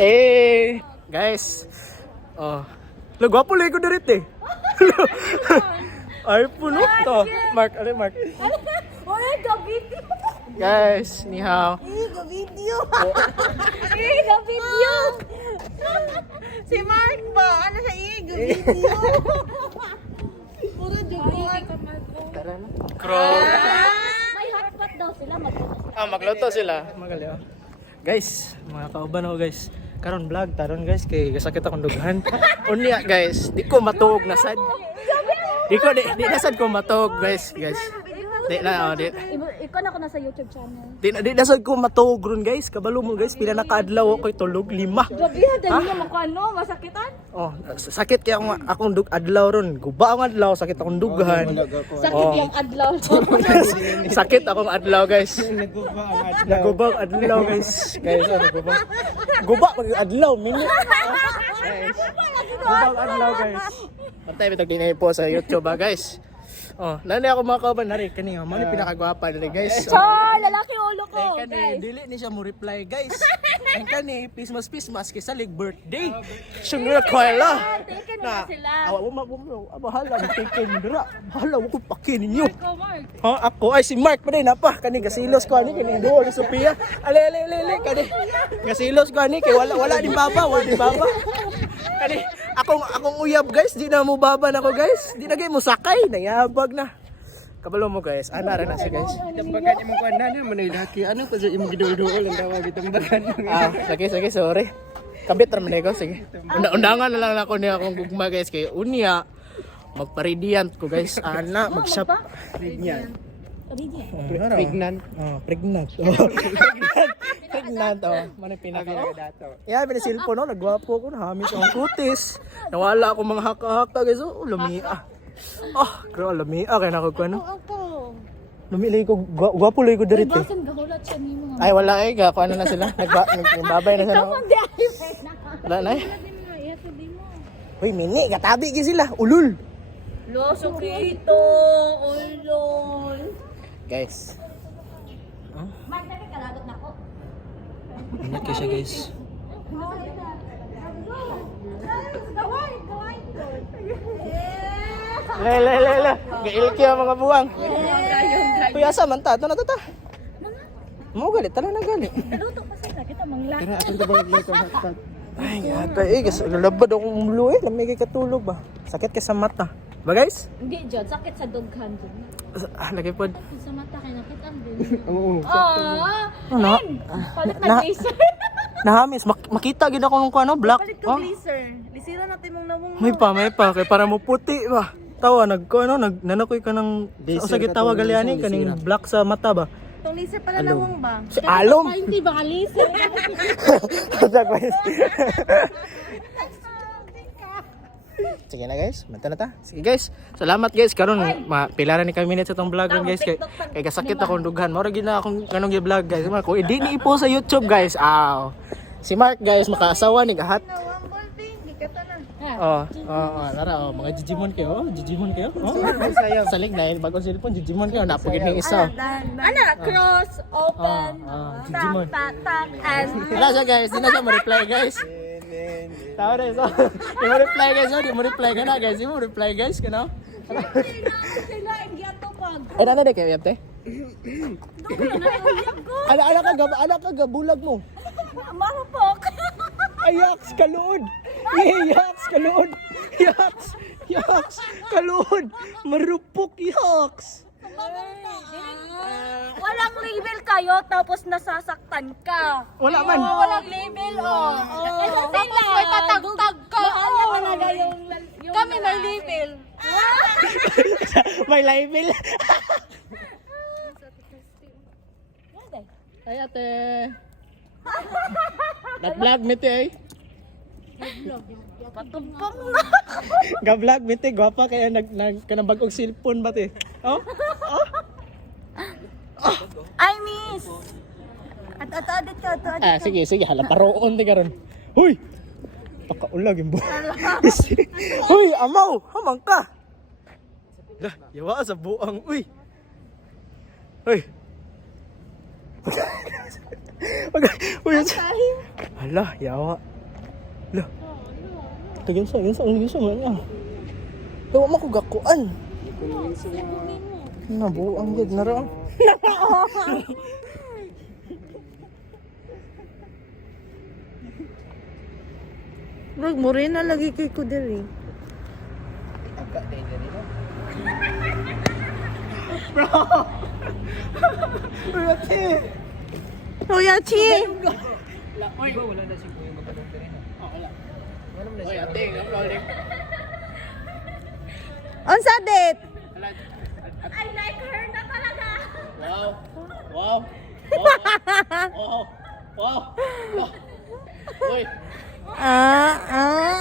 Eh, guys. Oh. Lo gwapo lagi ko dirit eh. Ay puno to. Mark, ano Mark? Wala ka video. Guys, ni hao. Ka video. Ka video. Si Mark ba? Ano sa iga video? Puro joke. Tara na. Crow. May hotspot daw sila Magluto sila. Magaling. Guys, mga kauban ako guys. Karon vlog taron guys kay sakit akong dughan. Unya guys, di ko matuog na sad. Di nasad ko matuog guys. Di na di. Ikaw na ako nasa YouTube channel. Di nasad ko matuog ron guys. Kabalo mo guys, pila na kaadlaw ako tulog 5. Gabi ha, dali mo ano, masakitan? Oh, sakit kaya akong adlaw ron. Guba ang adlaw, sakit akong dughan. Sakit yung adlaw. Sakit akong adlaw guys. Nagubang adlaw guys. Guys, nagubang. Guba pag adlaw minute. Guys. Gubang adlaw guys. Pantay bitag dinay po sa YouTube guys. Oh, nani ako mga kauban nari kani, mo ni pinakagwapa diri guys. Char, lalaki ulo ko. Kani dili ni siya mo reply guys. Ang kani Christmas kisa lig birthday. Siyang kwela. Taken na sila. Awa mo bahala mo taken dira. Bahala mo ko pakin ninyo. Ikaw, Mark. Ha, ako ay si Mark pa din apa kani gasilos ko ani kani duo ni Sophia. Ale kani. Gasilos ko ani kay wala din baba. Kani akong uyab guys, di na mo baba nako guys. Di na gay mo sakay, nayabag na. Kabalo mo guys, ana ra na siya guys. Tambagan imong kuan na manay laki ano pa sa imong gidul-dul ang tawag itambagan. Sige, sorry. Kabit ra man ko, sige. Undangan na lang ako niya akong gugma guys kay unya magparidiant ko guys. Ana mag-shop. Pregnant. Pregnant. Pregnant. Oh, man pinaka. Yeah, bin cellphone no, nagwapo ko na hamis ang kutis. Nawala ako mga haka-haka guys. Oh, lamia. Girl, lamia kay nako ko ano. Lumili ko gwapo lagi ko diri. Basan gahulat siya nimo. Ay wala ay ga ano na sila. Nagbabay na sila. Wala na. Uy, mini gatabi gi sila. Ulul. Lo, sukito. Ulol. Guys. Mark, nakikalagot na ko. Ingat kayo siya guys. Le. Gailki ang mga buwang. Uy, asa man ta? Ito na ta. Mo galit, tala na galit. Naluto pa sila, kita mangla. Pero atong tabang like ang hotspot. Ay, yata kasi labad akong umulo eh. Lamig kay katulog ba? Sakit ka sa mata. Ba guys? Hindi, Jod. Sakit sa dughan. Lagi po. Sakit sa mata, kaya nakita ang din. Oo. Ano? Palit na laser. Nahamis, makita gid ako ng ano, black. Palit ka laser. Lisira natin mong namong. May pa kay para mo puti ba. Tawa nanakoy ka ng sa gitawa galiani kaning black sa mata ba. Itong laser pala nawang ba? Si Alom. Hindi ba ka laser? Sige na guys, manta na ta. Sige guys, salamat guys. Karon pilaran ni kami minutes itong vlog ron guys kay kasakit akong dughan. Mao ra gid na akong kanong gi-vlog guys. Ko di ni ipo sa YouTube guys. Si Mark guys makaasawa ni gahat. Mga Jijimon kayo. Salig na bagong cellphone Jijimon kayo. Napugid ni isa. Ano? Cross, open, Jijimon. tak, and... Wala siya guys, di na siya ma-reply guys. Tawa na so. Di mo reply guys, di mo reply ka na guys. Di mo reply guys, kano? Sila, hindi ato pag. Ay, nana de kayo, yapte? Ala ka gabulag mo. Marupok. Ayaks, kaluod. Yaks, kaluod. Yaks, kaluod. Marupok, yaks. Walang label kayo tapos nasasaktan ka. Wala man. Walang label, Tapos may patagtag ka. Talaga yung kami may label. May label. Ay, ate. Nag-vlog mi te ay. Patumpong na. Ga-vlog mi te, gwapa kaya kanang bagong cellphone ba te? Oh? I miss. At-at-adit ka, at-adit ka. Sige, hala paroon ti karon. Huy. Pakaulag yung Huy, amaw, hamang ka. Dah, yawa sa buang. Uy. Uy, hala, yawa. Lah. Kagin sa man niya. Dawa mo ko gakuan. Nabuang gud na ra. Wag mo rin na lagi kay ko diri. Kuya Chi. Oy, ate, uploading. Unsa date? I like her na talaga. Wow. Wow. Wow. Wow. Wow. Oy. Ah, ah.